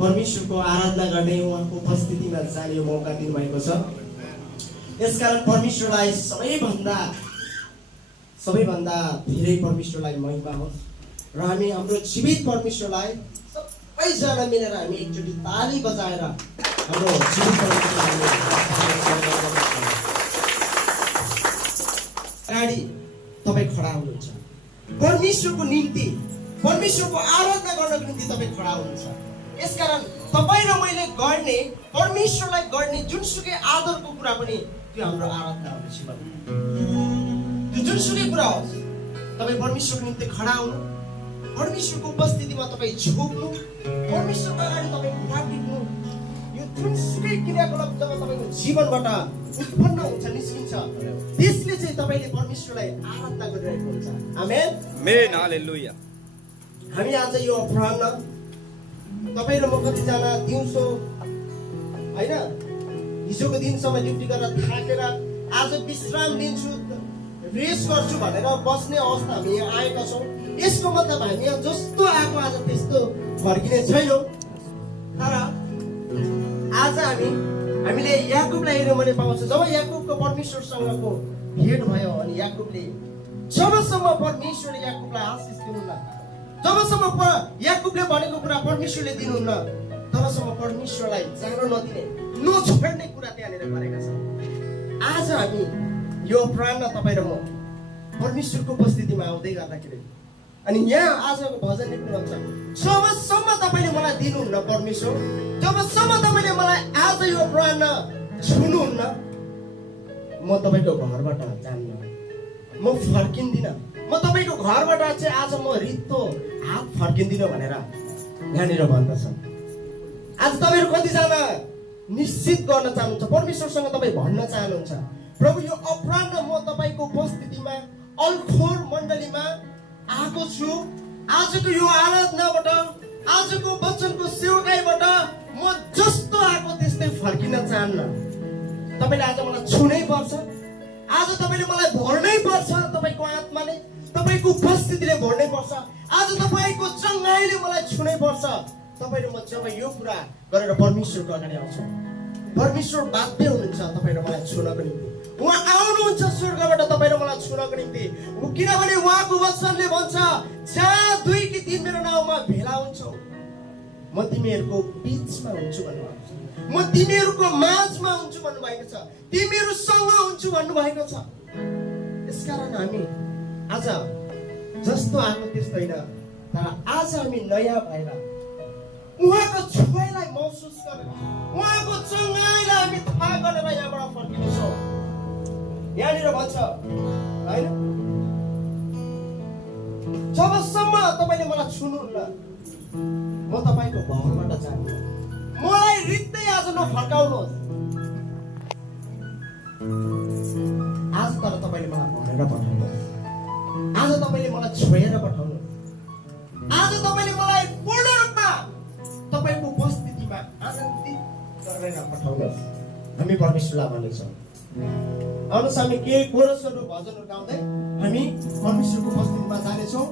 परमेश्वरको आराधना गर्ने उहाँको उपस्थितिमा जाने मौका दिनुभएको छ। यसकारण परमेश्वरलाई सबैभन्दा धेरै परमेश्वरलाई महिमा होस् र हामी हाम्रो जीवित परमेश्वरलाई सबैजना मिलेर हामी एकचोटि ताली बजाएर हाम्रो जीवित परमेश्वरलाई अगाडि तपाईँ खडा हुनुहुन्छ। परमेश्वरको निम्ति परमेश्वरको आराधना गर्नको निम्ति तपाईँ खडा हुनुहुन्छ। यसकारण तपाईँ र मैले गर्ने परमेश्वरलाई गर्ने जुनसुकै आदरको कुरा पनि त्यो हाम्रो आराधना हो जीवन। त्यो जुनसुकै कुरा होस् तपाईँ परमेश्वरको निम्ति खडा हुनु, परमेश्वरको उपस्थितिमा तपाईँ झुक्नु, परमेश्वरको अगाडि तपाईँ खुट्टा टेक्नु, यो जुनसुकै क्रियाकलाप जब तपाईँको जीवनबाट उत्पन्न हुन्छ निस्किन्छ त्यसले चाहिँ तपाईँले परमेश्वरलाई आराधना गरिरहेको हुन्छ। आमेन आमेन हालेलुया। हामी आज यो अपराह्न तपाईँ र म कतिजना दिउँसो होइन हिजोको दिनसम्म ड्युटी गरेर थाकेर आज विश्राम लिन्छु रेस्ट गर्छु भनेर बस्ने अवस्था हामी यहाँ आएका छौँ। यसको मतलब हामी यहाँ जस्तो आएको आज त्यस्तो फर्किने छैनौँ। तर आज हामीले याकुबलाई हेऱ्यौँ भने पाउँछ जब याकुबको परमेश्वरसँगको भेट भयो अनि याकुबले जबसम्म परमेश्वरले याकुबलाई आशिष दिनुहुन्न, जबसम्म याकुबले भनेको कुरा परमेश्वरले दिनुहुन्न तबसम्म परमेश्वरलाई जान नदिने नछोड्ने कुरा त्यहाँनिर गरेका छन्। आज हामी यो प्राण तपाईँ र म परमेश्वरको उपस्थितिमा आउँदै गर्दाखेरि अनि यहाँ आजको भजन लेख्नुहुन्छ जबसम्म तपाईँले मलाई दिनुहुन्न परमेश्वर, जबसम्म तपाईँले मलाई आज यो प्राण छुनुहुन्न म तपाईँको घरबाट जान्न, म फर्किँदिनँ, म तपाईँको घरबाट चाहिँ आज म रित्तो हात फर्किँदिनँ भनेर यहाँनिर भन्दछन्। आज तपाईँहरू कतिजना निश्चित गर्न चाहनुहुन्छ, परमेश्वरसँग तपाईँ भन्न चाहनुहुन्छ प्रभु यो अपराह्न म तपाईँको उपस्थितिमा अलखोर मण्डलीमा आएको छु, आजको यो आराधनाबाट आजको वचनको सेवकाईबाट म जस्तो आएको त्यस्तै फर्किन चाहन्न। तपाईँले आज मलाई छुनै पर्छ, आज तपाईँले मलाई भर्नै पर्छ, तपाईँको आत्माले तपाईँको उपस्थितिले भर्नै पर्छ, आज तपाईँको चङ्गाइले मलाई छुनै पर्छ। तपाईँ र म जब यो कुरा गरेर परमेश्वरको अगाडि आउँछौँ परमेश्वर बाध्य हुनुहुन्छ तपाईँ र मलाई छुनको निम्ति, उहाँ आउनुहुन्छ स्वर्गबाट तपाईँ र मलाई छुनको निम्ति, किनभने उहाँको वचनले भन्छ जहाँ 2 कि 3 मेरो नाउँमा भेला हुन्छौ म तिमीहरूको बिचमा हुन्छु भन्नुभएको छ, म तिमीहरूको माझमा हुन्छु भन्नुभएको छ, तिमीहरूसँग हुन्छु भन्नुभएको छ। यसकारण हामी आज जस्तो आएको त्यस्तो होइन, तर आज हामी नयाँ भएर उहाँको छुवाईलाई महसुस गरेर उहाँको चङ्गाइलाई हामी थाहा गरेर यहाँबाट फर्किनेछौँ। यहाँनिर भन्छ होइन जबसम्म तपाईँले मलाई छुनुहुन्न म तपाईँको घरबाट जान्न, मलाई रित्तै आज नफर्काउनुहोस्। आज तर तपाईँले मलाई भनेर पठाउनुहोस्, आज तपाईँले मलाई छोएर पठाउनुहोस्, आज तपाईँले मलाई पूर्ण रूपमा तपाईँको उपस्थितिमा आनन्दित गरेर पठाउनुहोस्। हामी परमेश्वरलाई भनेछौँ आउनुहोस् हामी केही कोरसहरू भजनहरू गाउँदै हामी परमेश्वरको उपस्थितिमा जानेछौँ।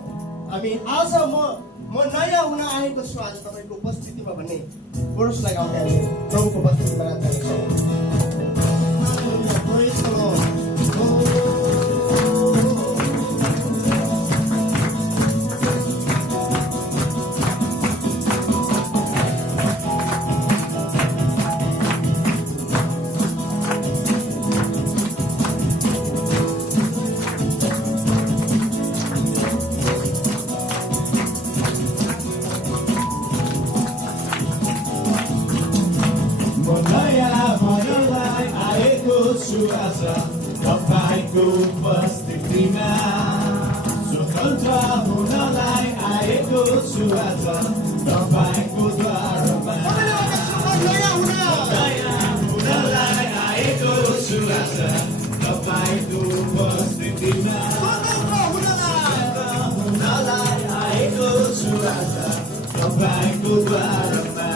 हामी आज म नयाँ हुन आएको छु आज तपाईँको उपस्थितिमा भन्ने कोरसलाई गाउँदै हामी प्रभुको उपस्थितिमा जानेछौँ। तपाईँको उपस्थितिमा स्वतन्त्र हुनलाई आएको छु आज तपाईँको द्वारमा, नयाँ हुनलाई आएको छु आज तपाईँको उपस्थितिमा, हुनलाई आएको छु आज तपाईँको द्वारमा।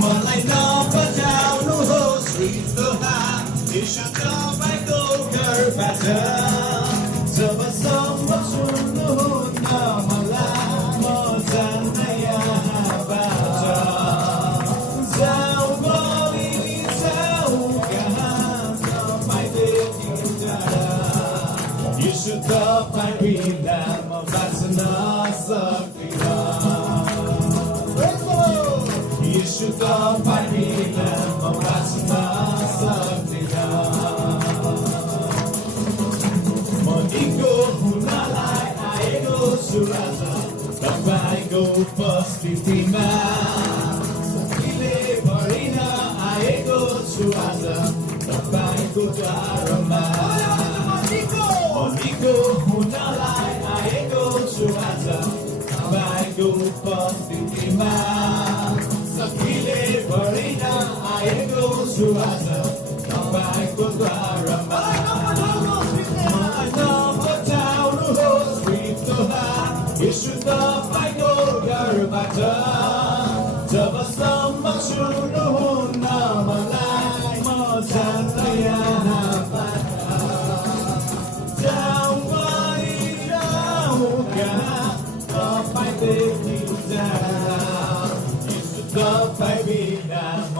मलाई नबजाउनुहोस् तपाईँको घरबाट जबसम्म छुनुहुन्न मलाई म जान्दैन। तपाईँ बिना म बाँच्न सक्दिनँ यीशु तपाईँ बिना म बाँच्न सक्दिनँ म निको हुनलाई आएको छु आज तपाईँको उपस्थितिमा शक्तिले भरिन आएको छु आज तपाईँको द्वारमा निको हुनलाई आएको छु आज तपाईँको उपस्थितिमा शक्तिले भरिन आएको छु आज तपाईँको द्वारमा मलाई नबचाउनुहोस् मृत्युमा यीशु तपाईँको घरबाट जबसम्म छुनुहुन्न मलाई म जान्दैन जाउँ अनि जाउँ कहाँ तपाईँ देखि जाँदा यीशु तपाईँ बिना म